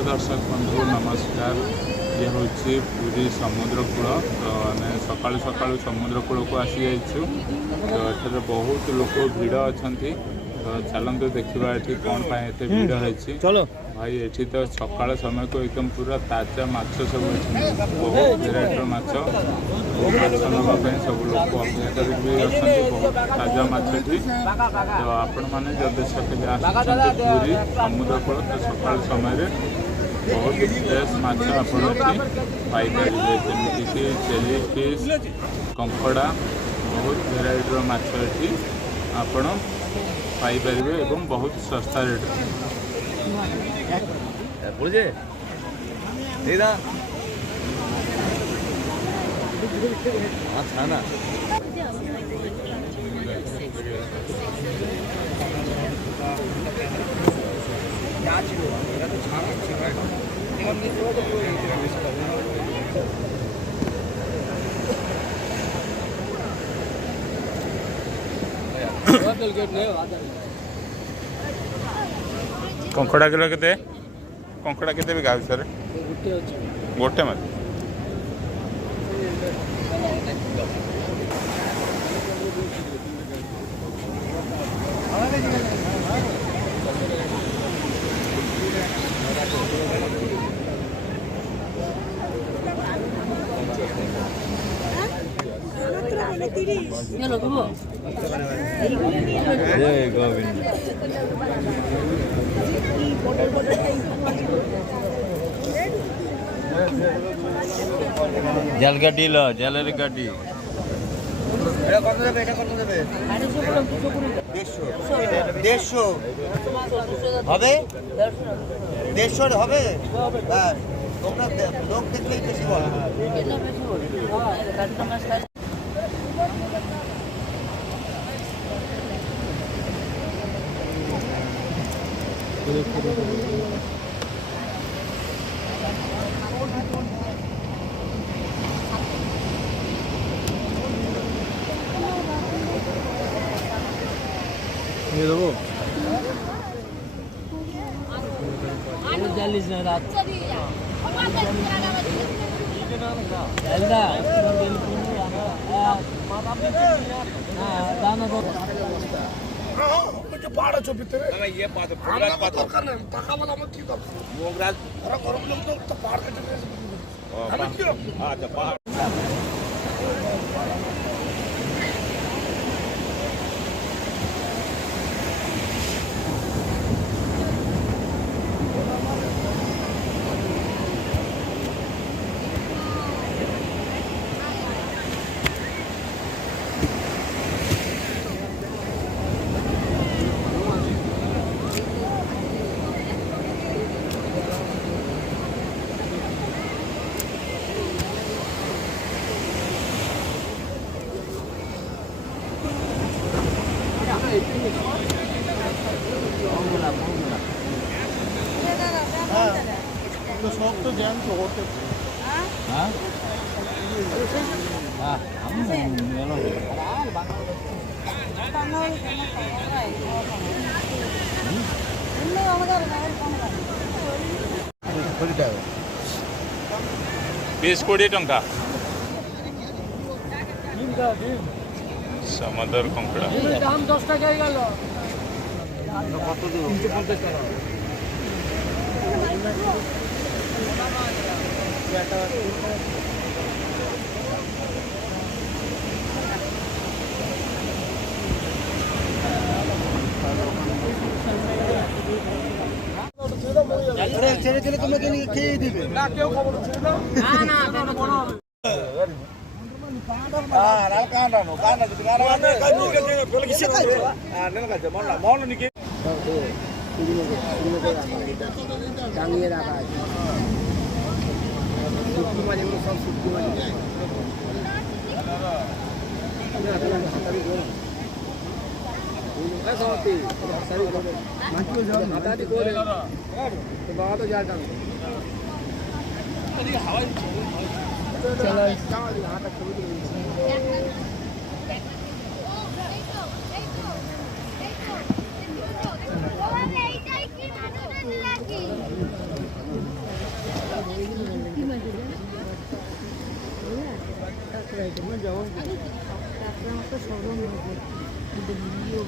Hello दर्शक बंधु नमस्कार। ये हूँ पूरी समुद्र कूल। तो आम सका सका समुद्र कूल को आसी जाइछु। तो ये बहुत लोक भिड़ अच्छा। तो चलते देखा ये कौन पाए भिड़ है। चलो भाई ये तो सकाल समय को एकदम पूरा ताजा माछ सब बहुत भेराइटर माछ नापी सब लोग अपेक्षा कर बहुत ताजा माछ ये। तो आपण मैंने जब पूरी समुद्र कूल तो सकाल समय बहुत फ्रेश माछ पाइपर जमीक जेली फिश कंकड़ा बहुत भेराइटर माछ ये आपण पाइपर एवं बहुत सस्ता रेट। कंकड़ा किलो के कंकड़ा के भी गाँव सर गोटे मत जल गाड़ी लो जलेर गाड़ी लोक देखले बेশি বল ये दो चालीस ना रात दाना पाड़ा चुपिते ये पाता करना टाका वाला मत की कर मोगराज अरे गरम लोग तो पाड़ के हां तो पाड़ तो जैन तो होते हां हां हम मेलो बीस 20 टंका समुद्र कंकड़ा दाम 10 টাকা গেল কত দূর 350 টাকা ছেড়ে ছেড়ে তোমাকে খেয়ে দিবে না কেউ খবর ছিল না না না বড় হবে আর কাঁদানো কাঁদা যদি কাঁদা বলে কিসে করবে আর নেন কাছে মন মন নিকে টাঙিয়ে রাখা আছে সুটকি মাঝে সব সুটকি মাঝে ऐसा सारी माटी जो माता दी कोरे तो बाबा तो जाल टांग हवा चलो यहां तक তারপরে আমার তো সরম হবে দিল্লি ও